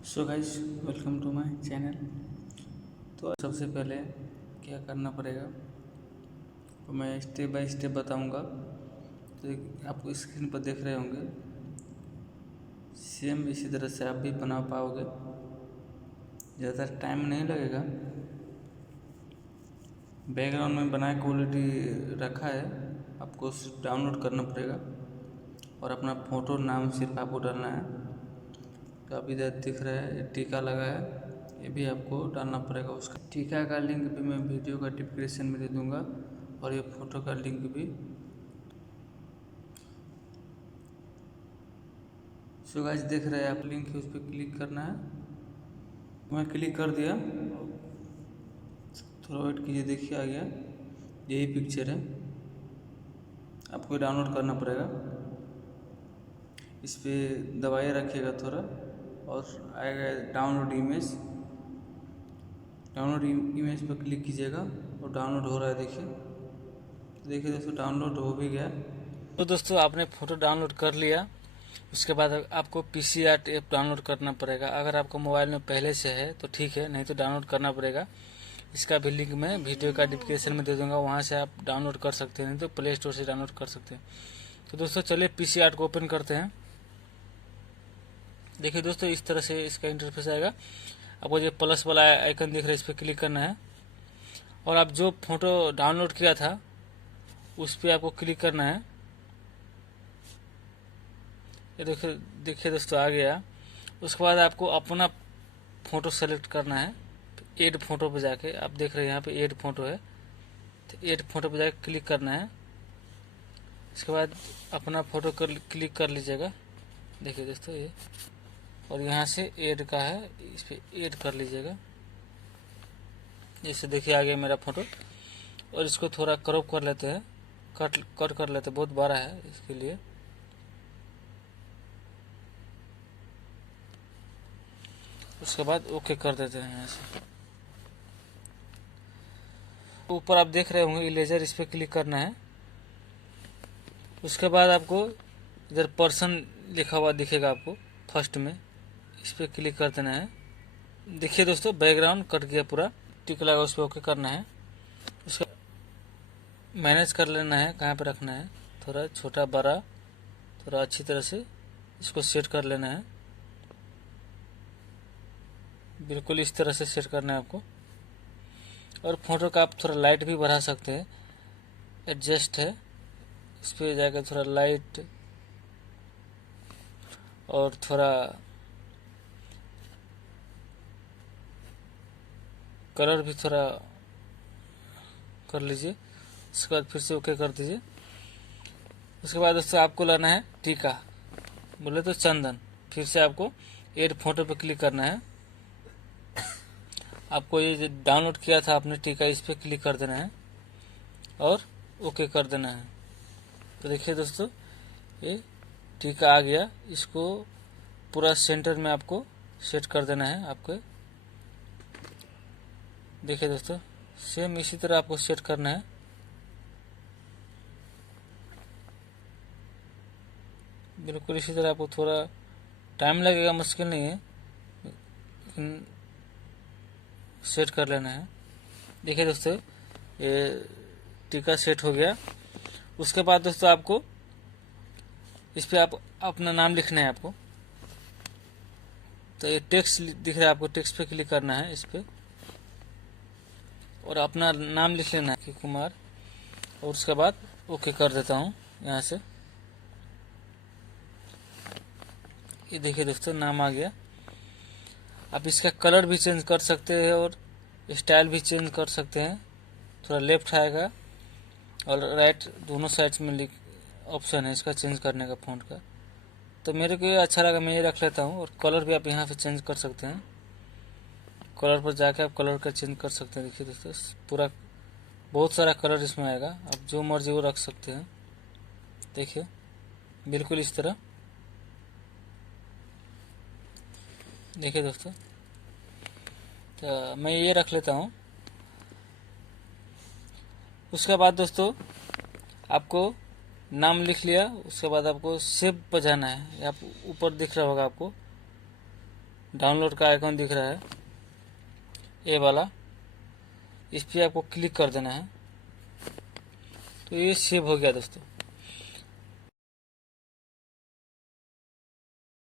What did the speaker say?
So guys, welcome to my channel. तो सबसे पहले क्या करना पड़ेगा तो मैं स्टेप बाय स्टेप बताऊंगा। तो आपको स्क्रीन पर देख रहे होंगे, सेम इसी तरह से आप भी बना पाओगे। ज़्यादा टाइम नहीं लगेगा। बैकग्राउंड में बनाए क्वालिटी रखा है, आपको डाउनलोड करना पड़ेगा और अपना फ़ोटो नाम सिर्फ आपको डालना है। तो अभी इधर दिख रहा है टीका लगा है, ये भी आपको डालना पड़ेगा। उसका टीका का लिंक भी मैं वीडियो का डिस्क्रिप्शन में दे दूंगा और ये फ़ोटो का लिंक भी। सो गाइस, देख रहे हैं आप लिंक है, उस पर क्लिक करना है। मैं क्लिक कर दिया, थोड़ा वेट कीजिए, देखिए आ गया। यही पिक्चर है, आपको डाउनलोड करना पड़ेगा। इस पर दबाए रखिएगा थोड़ा और आएगा डाउनलोड इमेज। डाउनलोड इमेज पर क्लिक कीजिएगा और डाउनलोड हो रहा है। देखिए दोस्तों, डाउनलोड हो भी गया। तो दोस्तों, आपने फ़ोटो डाउनलोड कर लिया। उसके बाद आपको पीसी आर्ट ऐप डाउनलोड करना पड़ेगा। अगर आपको मोबाइल में पहले से है तो ठीक है, नहीं तो डाउनलोड करना पड़ेगा। इसका भी लिंक मैं वीडियो का डिस्क्रिप्शन में दे दूंगा, वहाँ से आप डाउनलोड कर सकते हैं, नहीं तो प्ले स्टोर से डाउनलोड कर सकते हैं। तो दोस्तों चलिए पीसी आर्ट को ओपन करते हैं। देखिए दोस्तों, इस तरह से इसका इंटरफेस आएगा। आपको जो प्लस वाला आइकन दिख रहा है, इस पर क्लिक करना है और आप जो फोटो डाउनलोड किया था उस पर आपको क्लिक करना है। ये देखिए देखिए दोस्तों, आ गया। उसके बाद आपको अपना फ़ोटो सेलेक्ट करना है। एड फोटो पे जाके आप देख रहे हैं यहाँ पे एड फोटो है, तो एड फोटो पे जाके क्लिक करना है। इसके बाद अपना फ़ोटो क्लिक कर लीजिएगा। देखिए दोस्तों ये, और यहाँ से ऐड का है, इस पर ऐड कर लीजिएगा। जैसे देखिए आ गया मेरा फ़ोटो। और इसको थोड़ा क्रॉप कर लेते हैं, कट कर लेते हैं, बहुत बड़ा है इसके लिए। उसके बाद ओके कर देते हैं। यहाँ से ऊपर आप देख रहे होंगे इरेजर, इस पर क्लिक करना है। उसके बाद आपको इधर पर्सन लिखा हुआ दिखेगा आपको फर्स्ट में, इस पर क्लिक कर देना है। देखिए दोस्तों, बैकग्राउंड कट गया पूरा, टिक लगा, उस पर ओके करना है। उसका मैनेज कर लेना है, कहाँ पे रखना है, थोड़ा छोटा बड़ा, थोड़ा अच्छी तरह से इसको सेट कर लेना है। बिल्कुल इस तरह से सेट करना है आपको। और फोटो का आप थोड़ा लाइट भी बढ़ा सकते हैं, एडजस्ट है, इस पर जाकर थोड़ा लाइट और थोड़ा कलर भी थोड़ा कर लीजिए। उसके बाद फिर से ओके कर दीजिए। उसके बाद दोस्तों आपको लाना है टीका, बोले तो चंदन। फिर से आपको ऐड फोटो पे क्लिक करना है। आपको ये डाउनलोड किया था आपने टीका, इस पर क्लिक कर देना है और ओके कर देना है। तो देखिए दोस्तों, ये टीका आ गया। इसको पूरा सेंटर में आपको सेट कर देना है आपके। देखिए दोस्तों, सेम इसी तरह आपको सेट करना है। बिल्कुल इसी तरह आपको, थोड़ा टाइम लगेगा, मुश्किल नहीं है, लेकिन सेट कर लेना है। देखिए दोस्तों, ये टीका सेट हो गया। उसके बाद दोस्तों आपको इस पर आप अपना नाम लिखना है आपको। तो ये टेक्स्ट दिख रहा है आपको, टेक्स्ट पे क्लिक करना है इस पर और अपना नाम लिख लेना है कि कुमार। और उसके बाद ओके कर देता हूँ यहाँ से। ये देखिए दोस्तों, नाम आ गया। आप इसका कलर भी चेंज कर सकते हैं और स्टाइल भी चेंज कर सकते हैं। थोड़ा लेफ्ट आएगा और राइट, दोनों साइड्स में ऑप्शन है इसका चेंज करने का फ़ॉन्ट का। तो मेरे को ये अच्छा लगा, मैं ये रख लेता हूँ। और कलर भी आप यहाँ पे चेंज कर सकते हैं, कलर पर जाके आप कलर का चेंज कर सकते हैं। देखिए दोस्तों, पूरा बहुत सारा कलर इसमें आएगा, आप जो मर्जी वो रख सकते हैं। देखिए बिल्कुल इस तरह। देखिए दोस्तों, तो मैं ये रख लेता हूँ। उसके बाद दोस्तों आपको नाम लिख लिया, उसके बाद आपको सेव पर जाना है। आप ऊपर दिख रहा होगा आपको, डाउनलोड का आइकॉन दिख रहा है, ये वाला, इस पर आपको क्लिक कर देना है। तो ये सेव हो गया दोस्तों।